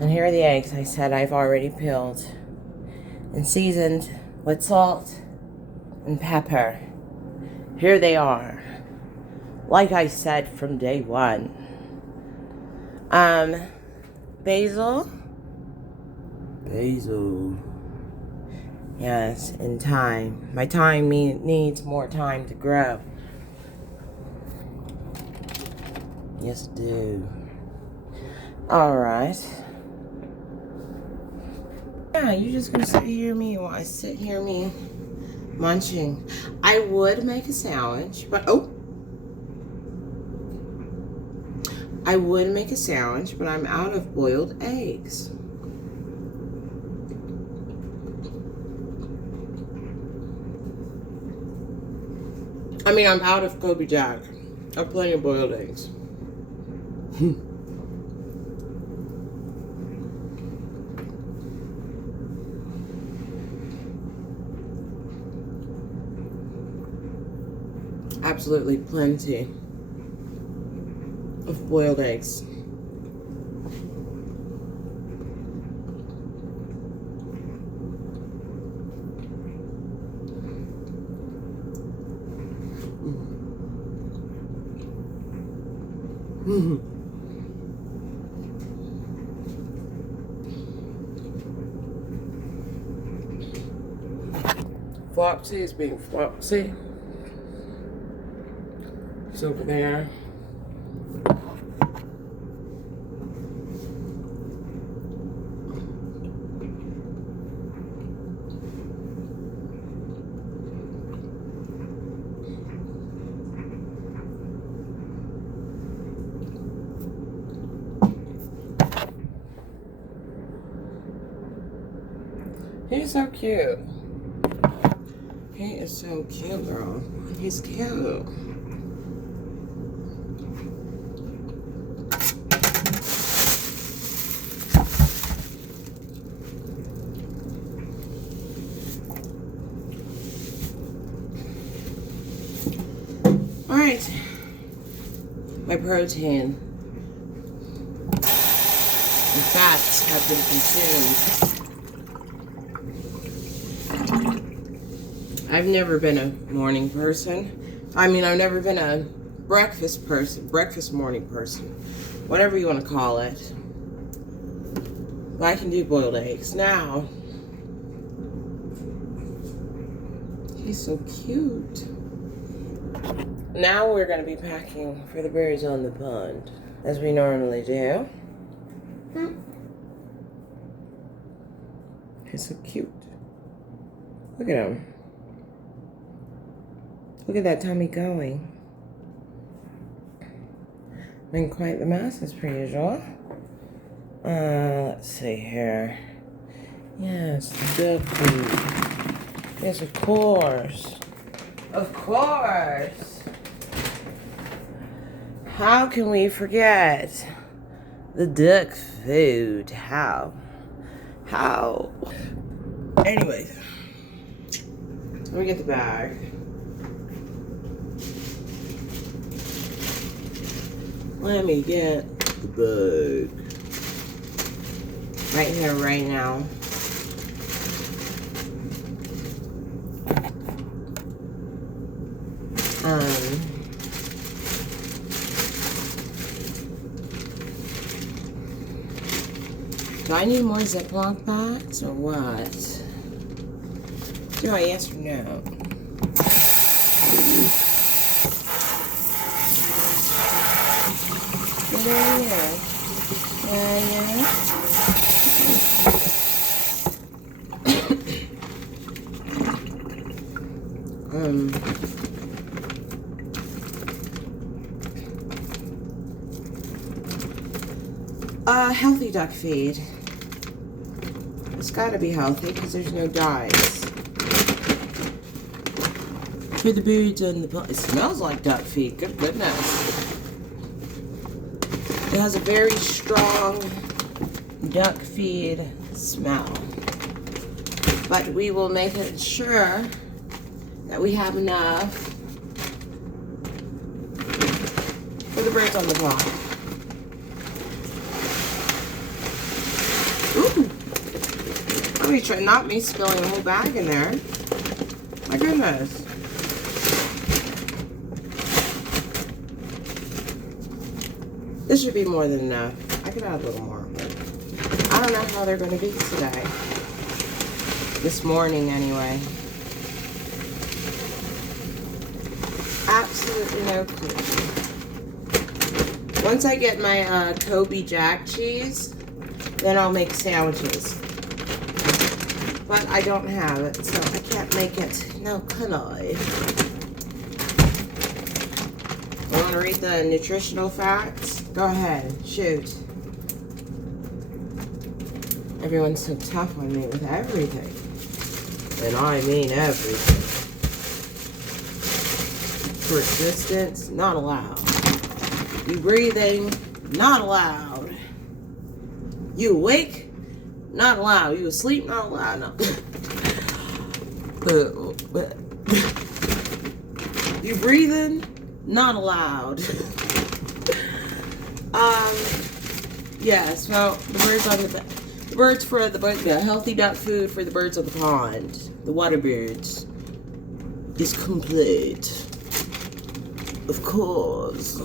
And here are the eggs I said I've already peeled and seasoned with salt and pepper. Here they are. Like I said from day one. Basil. Yes, in time. My thyme needs more time to grow. Yes, it do. Alright. Yeah, you're just gonna sit here me while I sit here me munching. I would make a sandwich, but I would make a sandwich, but I'm out of boiled eggs. I mean, I'm out of Kobe Jack. I have plenty of boiled eggs. Absolutely plenty of boiled eggs. Flopsy is being Flopsy. It's over there. He's so cute. He is so cute, girl. He's cute. Alright. My protein and fats have been consumed. I've never been a morning person. I mean, I've never been a breakfast morning person. Whatever you want to call it. But I can do boiled eggs. Now, he's so cute. Now we're going to be packing for the birds on the pond, as we normally do. He's so cute. Look at him. Look at that tummy going. Been quite the mess as per usual. Let's see here. Yes, duck food. Yes, of course. Of course. How can we forget the duck food? How? Anyways, let me get the bag. Let me get the bag. Right here, right now. Do I need more Ziploc bags or what? Do I, yes or no? Yeah. Healthy duck feed. It's gotta be healthy because there's no dyes. For the birds on the pond. It smells like duck feed. Good goodness. It has a very strong duck feed smell. But we will make sure that we have enough for the birds on the pond. Somebody try, not me spilling a whole bag in there. My goodness. This should be more than enough. I could add a little more. I don't know how they're going to be today. This morning, anyway. Absolutely no clue. Once I get my Kobe Jack cheese, then I'll make sandwiches. But I don't have it, so I can't make it. No, can I? I want to read the nutritional facts? Go ahead, shoot. Everyone's so tough on me with everything. And I mean everything. Persistence, not allowed. You breathing, not allowed. You awake, not allowed. You asleep, not allowed. No. You breathing, not allowed. Yes, well, the birds on the birds for the healthy duck food for the birds of the pond, the water birds, is complete. Of course.